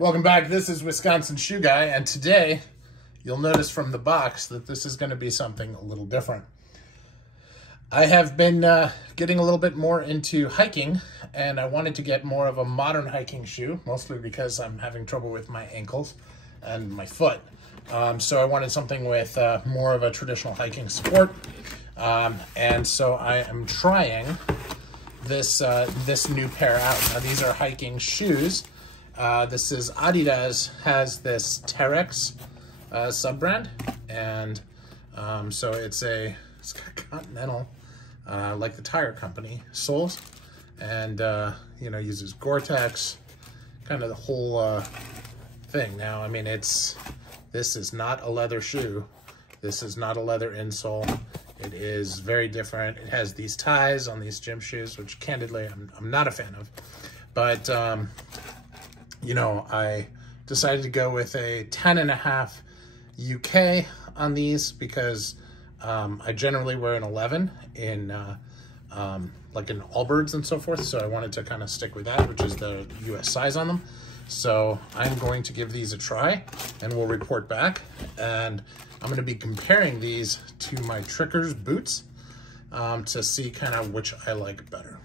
Welcome back. This is Wisconsin Shoe Guy, and today you'll notice from the box that this is going to be something a little different. I have been getting a little bit more into hiking, and I wanted to get more of a modern hiking shoe, mostly because I'm having trouble with my ankles and my foot. So I wanted something with more of a traditional hiking support, and so I am trying this new pair out. Now these are hiking shoes. This is Adidas has this Terra sub-brand, and so it's got Continental, like the tire company, soles, and uses Gore-Tex, kind of the whole thing. Now, I mean, this is not a leather shoe. This is not a leather insole. It is very different. It has these ties on these gym shoes, which candidly I'm not a fan of, but I decided to go with a 10.5 UK on these because I generally wear an 11 in like in Allbirds and so forth. So I wanted to kind of stick with that, which is the US size on them. So I'm going to give these a try and we'll report back. And I'm going to be comparing these to my Trickers boots to see kind of which I like better.